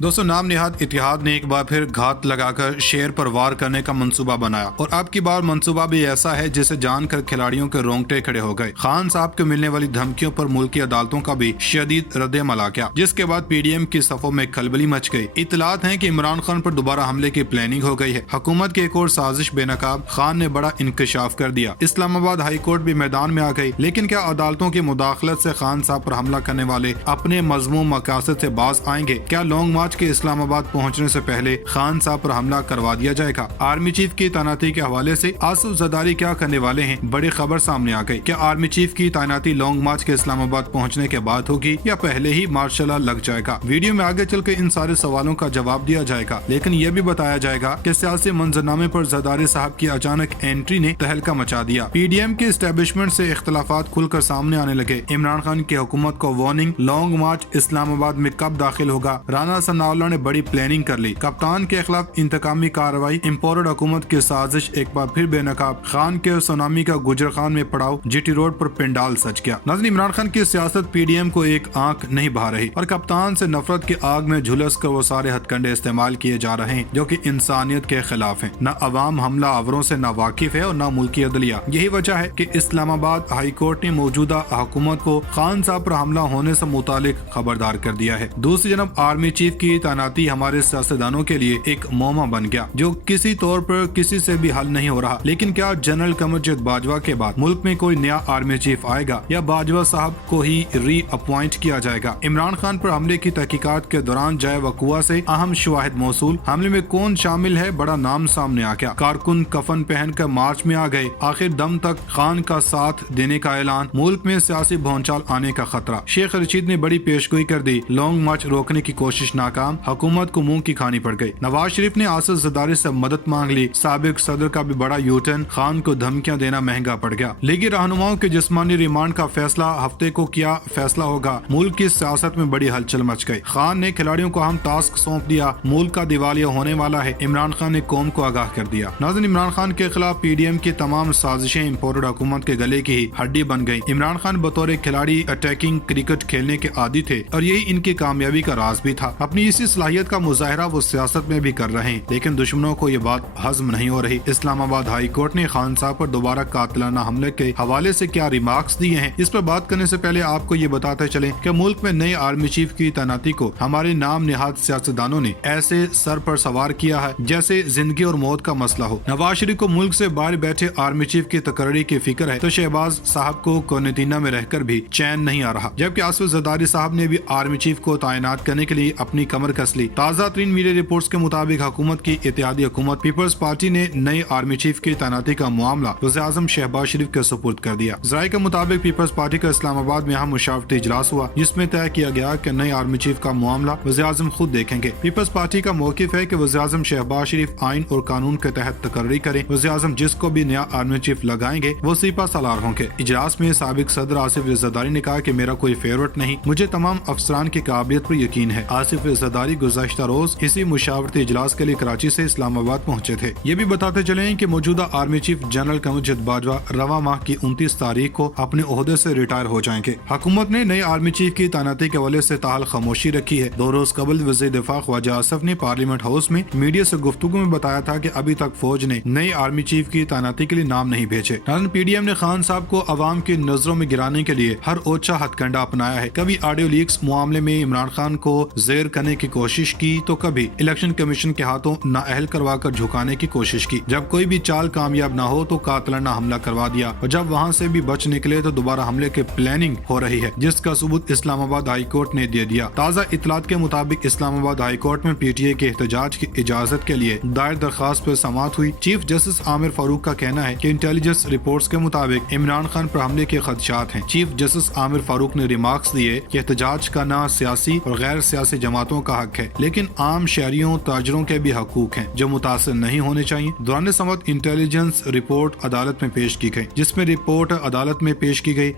दोस्तों, नाम निहाद इतिहाद ने एक बार फिर घात लगाकर शेर पर वार करने का मंसूबा बनाया और अब की बार मंसूबा भी ऐसा है जिसे जानकर खिलाड़ियों के रोंगटे खड़े हो गए। खान साहब को मिलने वाली धमकियों पर मुल्क की अदालतों का भी शदीद रद्द-ए-अमल आ गया, जिसके बाद पीडीएम की सफों में खलबली मच गई। इतलात हैं कि इमरान खान पर दोबारा हमले की प्लानिंग हो गई है। हुकूमत की एक और साजिश बेनकाब, खान ने बड़ा इंकशाफ कर दिया। इस्लामाबाद हाई कोर्ट भी मैदान में आ गई, लेकिन क्या अदालतों की मुदाखलत से खान साहब पर हमला करने वाले अपने मजमूम मकासद से बाज आएंगे? क्या लॉन्ग मार्च के इस्लामाबाद पहुंचने से पहले खान साहब पर हमला करवा दिया जाएगा? आर्मी चीफ की तैनाती के हवाले से आसिफ जरदारी क्या करने वाले हैं? बड़ी खबर सामने आ गई। क्या आर्मी चीफ की तैनाती लॉन्ग मार्च के इस्लामाबाद पहुंचने के बाद होगी या पहले ही मार्शल लॉ लग जाएगा? वीडियो में आगे चलकर इन सारे सवालों का जवाब दिया जाएगा, लेकिन यह भी बताया जाएगा कि सियासी मंजरनामे पर जरदारी साहब की अचानक एंट्री ने तहलका मचा दिया। पीडीएम के एस्टेब्लिशमेंट से इख्तलाफात खुलकर सामने आने लगे। इमरान खान की हुकूमत को वार्निंग, लॉन्ग मार्च इस्लामाबाद में कब दाखिल होगा? राना सनाउल्लाह ने बड़ी प्लानिंग कर ली। कप्तान के खिलाफ इंतकामी कार्रवाई, इम्पोर्टेड हुकूमत की साजिश एक बार फिर बेनकाब। खान के सुनामी का गुजर खान में पड़ाव, जीटी रोड पर पिंडाल सज गया। नाज़रीन, इमरान खान की सियासत पीडीएम को एक आंख नहीं भा रही और कप्तान से नफरत की आग में झुलस कर वो सारे हथकंडे इस्तेमाल किए जा रहे हैं जो कि इंसानियत के खिलाफ हैं। न अवाम हमला आवरों से ना वाकिफ है और न मुल्की अदलिया। यही वजह है कि इस्लामाबाद हाई कोर्ट ने मौजूदा हुकूमत को खान साहब पर हमला होने से मुतालिक खबरदार कर दिया है। दूसरी जनब आर्मी चीफ की तैनाती हमारे सियासतदानों के लिए एक मौमा बन गया जो किसी तौर पर किसी से भी हल नहीं हो रहा। लेकिन क्या जनरल कमरजीत बाजवा के बाद मुल्क में कोई नया आर्मी चीफ आएगा या बाजवा साहब को ही री अपॉइंट किया जाएगा? इमरान खान पर हमले की तहकीकात के दौरान जाए वकुआ से अहम शवाहिद मौसूल। हमले में कौन शामिल है, बड़ा नाम सामने आ गया। कारकुन कफन पहनकर मार्च में आ गए। आखिर दम तक खान का साथ देने का ऐलान। मुल्क में सियासी भौचाल आने का खतरा। शेख रशीद ने बड़ी पेशगोई कर दी। लॉन्ग मार्च रोकने की कोशिश नाकाम। हुकूमत को मुंह की खानी पड़ गई। नवाज शरीफ ने आसिफ जरदारी से मदद मांग ली। साबिक सदर का भी बड़ा यूटर्न। खान को धमकियां देना महंगा पड़ गया। लीगी रहनुमाओं के जिस्मानी रिमांड का फैसला हफ्ते को क्या फैसला होगा? मुल्क की सियासत में बड़ी हलचल मच गई। खान ने खिलाड़ियों को अहम टास्क सौंप दिया। मुल्क का दिवालिया होने वाला है। इमरान खान ने कौम को आगाह कर दिया। नाज़रीन, इमरान खान के खिलाफ पीडीएम की तमाम साजिशें इम्पोर्टेड हुकूमत के गले की ही हड्डी बन गई। इमरान खान बतौर खिलाड़ी अटैकिंग क्रिकेट खेलने के आदी थे और यही इनकी कामयाबी का राज भी था। अपनी इसी सलाहियत का मुजाहरा वो सियासत में भी कर रहे हैं, लेकिन दुश्मनों को ये बात हजम नहीं हो रही। इस्लामाबाद हाई कोर्ट ने खान साहब पर दोबारा कातिलाना हमले के हवाले से क्या रिमार्क्स दिए हैं, इस पर बात करने से पहले आपको ये बताते चलें कि मुल्क में नए आर्मी चीफ की तैनाती को हमारे नाम निहाद सियासतदानों ने ऐसे सर पर सवार किया है जैसे जिंदगी और मौत का मसला हो। नवाज शरीफ को मुल्क से बाहर बैठे आर्मी चीफ की तकर्री की फिक्र है तो शहबाज साहब को क्वारंटीना में रहकर भी चैन नहीं आ रहा, जबकि आसिफ जरदारी साहब ने भी आर्मी चीफ को तैनात करने के लिए अपनी कमर कस ली। ताज़ा तरीन मीडिया रिपोर्ट्स के मुताबिक हुकूमत की इत्तेहादी हुकूमत पीपल्स पार्टी ने नए आर्मी चीफ की तैनाती का मामला वज़ीर-ए-आज़म शहबाज शरीफ के सुपुर्द कर दिया। ज़राए के मुताबिक पीपल्स पार्टी का इस्लामाबाद में अहम मुशावरती इजलास हुआ जिसमें तय किया गया कि नए आर्मी चीफ का मामला वज़ीर-ए-आज़म खुद देखेंगे। पीपल्स पार्टी का मौक़िफ़ है कि वज़ीर-ए-आज़म शहबाज शरीफ आइन और कानून के तहत तकर्री करें। वज़ीर-ए-आज़म जिसको भी नया आर्मी चीफ लगाएंगे वो सिपा सालार होंगे। इजलास में साबिक सदर आसिफ जरदारी ने कहा कि मेरा कोई फेवरेट नहीं, मुझे तमाम अफसरान की काबिलियत पर यकीन है। आसिफ जरदारी गुज़श्ता रोज इसी मुशावरती इजलास के लिए कराची से इस्लामाबाद पहुंचे थे। ये भी बताते चले कि मौजूदा army chief general Kamarjit Bajwa रवा माह की 29 तारीख को अपने ओहदे से रिटायर हो जाएंगे। हुकूमत ने नए आर्मी चीफ की तैनाती के हवाले से ताल खामोशी रखी है। 2 रोज कबल वज़ीर दिफा ख्वाजा आसिफ ने पार्लियामेंट हाउस में मीडिया से गुफ्तगू में बताया था कि अभी तक फौज ने नए आर्मी चीफ की तैनाती के लिए नाम नहीं भेजे। पीडीएम ने खान साहब को अवाम की नजरों में गिराने के लिए हर ओछा हथकंडा अपनाया है। कभी ऑडियो लीक्स मामले में इमरान खान को जेर करने की कोशिश की तो कभी इलेक्शन कमीशन के हाथों नाअहल करवा कर झुकाने की कोशिश की। जब कोई भी चाल कामयाब न हो तो कातिलाना हमला करवा दिया और जब वहां से भी बच निकले तो दोबारा हमले की प्लानिंग हो रही है, जिसका सबूत इस्लामाबाद हाई कोर्ट ने दे दिया। ताज़ा इतलात के मुताबिक इस्लामाबाद हाई कोर्ट में पीटीआई के एहतजाज की इजाजत के लिए दायर दरखास्त पर समाअत हुई। चीफ जस्टिस आमिर फारूक का कहना है कि इंटेलिजेंस रिपोर्ट्स के मुताबिक इमरान खान पर हमले के खदशात हैं। चीफ जस्टिस आमिर फारूक ने रिमार्क्स दिए कि एहतजाज करना सियासी और गैर सियासी जमातों का हक है, लेकिन आम शहरियों ताजरों के भी हकूक हैं जो मुतासर नहीं होने चाहिए। दौरान समत इंटेलिजेंस रिपोर्ट अदालत में पेश की गई,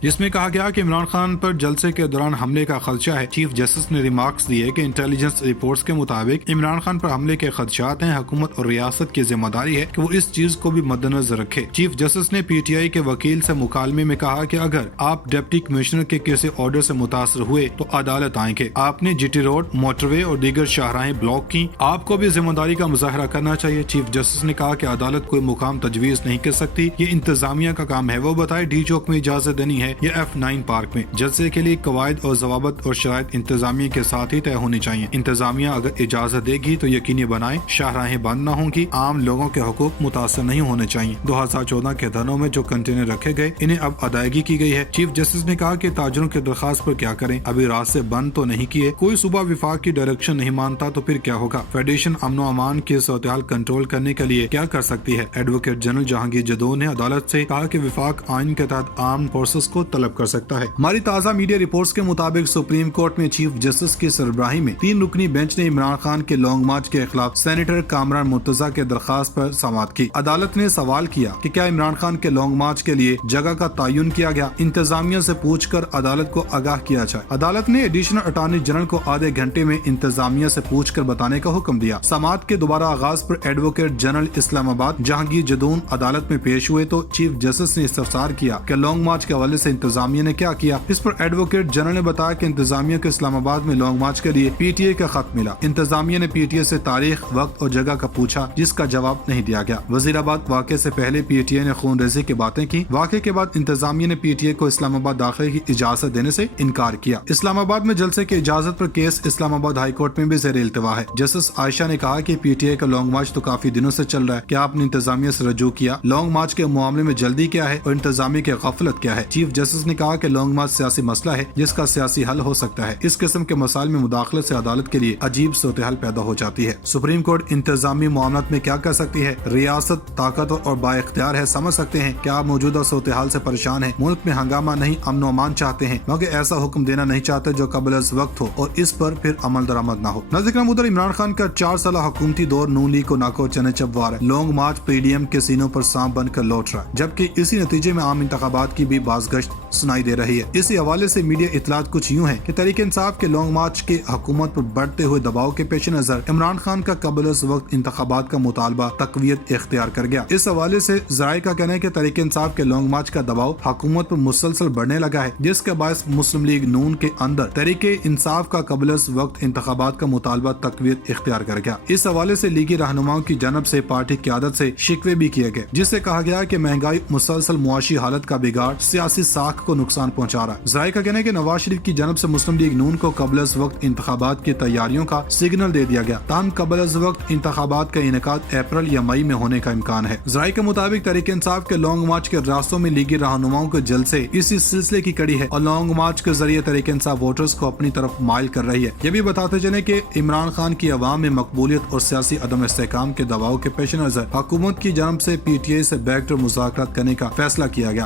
जिसमें कहा गया कि इमरान खान पर जलसे के दौरान हमले का खदशा है। चीफ जस्टिस ने रिमार्क्स दिए कि इंटेलिजेंस रिपोर्ट्स के मुताबिक इमरान खान पर हमले के खदशात हैं। हुकूमत और रियासत की जिम्मेदारी है कि वो इस चीज को भी मद्देनजर रखे। चीफ जस्टिस ने पीटीआई के वकील से मुकालमे में कहा कि अगर आप डिप्टी कमिश्नर के किसी ऑर्डर से मुतासर हुए तो अदालत आएंगे। आपने जीटी रोड, मोटर موٹر وے اور دیگر شاہراہیں بلاک کی، آپ کو بھی ذمہ داری کا مظاہرہ کرنا چاہیے۔ چیف جسٹس نے کہا کہ عدالت کوئی مقام تجویز نہیں کر سکتی، یہ انتظامیہ کا کام ہے۔ وہ بتائے ڈی چوک میں اجازت دینی ہے یا F9 پارک میں۔ جلسے کے لیے قواعد اور ضوابط اور شرائط انتظامیہ کے ساتھ ہی طے ہونی چاہیے۔ انتظامیہ اگر اجازت دے گی تو یقینی بنائے شاہراہیں بند نہ ہوں گی، عام لوگوں کے حقوق متاثر نہیں ہونے چاہیے۔ 2014 کے دنوں میں جو کنٹینر رکھے گئے انہیں اب ادائیگی کی گئی ہے۔ چیف جسٹس نے کہا کہ تاجروں کی درخواست پر کیا کریں، ابھی رات سے بند تو نہیں کیے، کوئی صوبہ وفاق کی ڈائریکشن نہیں مانتا تو پھر کیا ہوگا۔ فیڈریشن امن و امان کی صورتحال کنٹرول کرنے کے لیے کیا کر سکتی ہے۔ ایڈوکیٹ جنرل جہانگیر جدون نے عدالت سے کہا کہ وفاق آئین کے تحت آرمڈ فورسز کو طلب کر سکتا ہے۔ ہماری تازہ میڈیا رپورٹس کے مطابق سپریم کورٹ میں چیف جسٹس کی سربراہی میں 3 رکنی بینچ نے عمران خان کے لانگ مارچ کے خلاف سینیٹر کامران مرتضی کے درخواست پر سماعت کی۔ عدالت نے سوال کیا کہ کیا عمران خان کے لانگ مارچ کے لیے جگہ کا تعین کیا گیا، انتظامیہ سے پوچھ کر عدالت کو آگاہ کیا جائے۔ عدالت نے ایڈیشنل اٹارنی جنرل کو آدھے گھنٹے میں انتظامیہ سے پوچھ کر بتانے کا حکم دیا۔ سماعت کے دوبارہ آغاز پر ایڈوکیٹ جنرل اسلام آباد جہانگیر جدون عدالت میں پیش ہوئے تو چیف جسٹس نے استفسار کیا کہ لانگ مارچ کے حوالے سے انتظامیہ نے کیا کیا۔ اس پر ایڈوکیٹ جنرل نے بتایا کہ انتظامیہ کے اسلام آباد میں لانگ مارچ کے لیے پی ٹی اے کا خط ملا۔ انتظامیہ نے پی ٹی اے سے تاریخ، وقت اور جگہ کا پوچھا جس کا جواب نہیں دیا گیا۔ وزیر آباد واقعے سے پہلے پی ٹی اے نے خون ریزی کی باتیں کی۔ واقعے کے بعد انتظامیہ نے پی ٹی اے کو اسلام آباد داخلے کی اجازت دینے سے انکار کیا۔ اسلام آباد میں جلسے کی اجازت پر کیس اسلام آباد ہائی کورٹ میں بھی زیر التوا ہے۔ جسٹس عائشہ نے کہا کہ پی ٹی اے کا لانگ مارچ تو کافی دنوں سے چل رہا ہے، کیا آپ نے انتظامیہ سے رجوع کیا؟ لانگ مارچ کے معاملے میں جلدی کیا ہے اور انتظامیہ کی غفلت کیا ہے؟ چیف جسٹس نے کہا کہ لانگ مارچ سیاسی مسئلہ ہے جس کا سیاسی حل ہو سکتا ہے۔ اس قسم کے مسائل میں مداخلت سے عدالت کے لیے عجیب صورتحال پیدا ہو جاتی ہے۔ سپریم کورٹ انتظامی معاملات میں کیا کر سکتی ہے؟ ریاست طاقتور اور با اختیار ہے، سمجھ سکتے ہیں کیا آپ موجودہ صورتحال سے پریشان ہیں، ملک میں ہنگامہ نہیں، امن و امان چاہتے ہیں، مگر ایسا حکم دینا نہیں چاہتے جو قبل از وقت ہو اور اس پر پھر عمل درآمد نہ ہو۔ ناظرین، ادھر عمران خان کا 4 سالہ حکومتی دور نون لیگ کو ناکو چنے چبوار ہے۔ Long march P D M کے سینوں پر سانپ بن کر لوٹ رہا ہے، جبکہ اسی نتیجے میں عام انتخابات کی بھی بازگشت سنائی دے رہی ہے۔ اسی حوالے سے میڈیا اطلاعات کچھ یوں ہیں کہ تحریک انصاف کے لانگ مارچ کے حکومت پر بڑھتے ہوئے دباؤ کے پیش نظر عمران خان کا قبل از وقت انتخابات کا مطالبہ تقویت اختیار کر گیا۔ اس حوالے سے ذرائع کا کہنا ہے کہ تحریک انصاف کے لانگ مارچ کا دباؤ حکومت پر مسلسل بڑھنے لگا ہے، جس کے باعث مسلم لیگ نون کے اندر تحریک انصاف کا قبل از وقت انتخابات کا مطالبہ تقویت اختیار کر گیا۔ اس حوالے سے لیگی رہنماؤں کی جانب سے پارٹی قیادت سے شکوے بھی کیے گئے، جس سے کہا گیا کہ مہنگائی، مسلسل معاشی حالت کا بگاڑ سیاسی ساکھ کو نقصان پہنچا رہا ہے۔ ذرائع کا کہنا ہے کہ نواز شریف کی جانب سے مسلم لیگ نون کو قبل از وقت انتخابات کی تیاریوں کا سگنل دے دیا گیا، تاہم قبل از وقت انتخابات کا انعقاد اپریل یا مئی میں ہونے کا امکان ہے۔ ذرائع کے مطابق تحریک انصاف کے لانگ مارچ کے راستوں میں لیگی رہنماؤں کے جلسے اسی سلسلے کی کڑی ہے اور لانگ مارچ کے ذریعے تحریک انصاف ووٹرز کو اپنی طرف مائل کر رہی ہے۔ یہ بھی بتاتے چلیں کہ عمران خان کی عوام میں مقبولیت اور سیاسی عدم استحکام کے دباؤ کے پیش نظر حکومت کی جانب سے پی ٹی اے سے بیک ڈور مذاکرات کرنے کا فیصلہ کیا گیا۔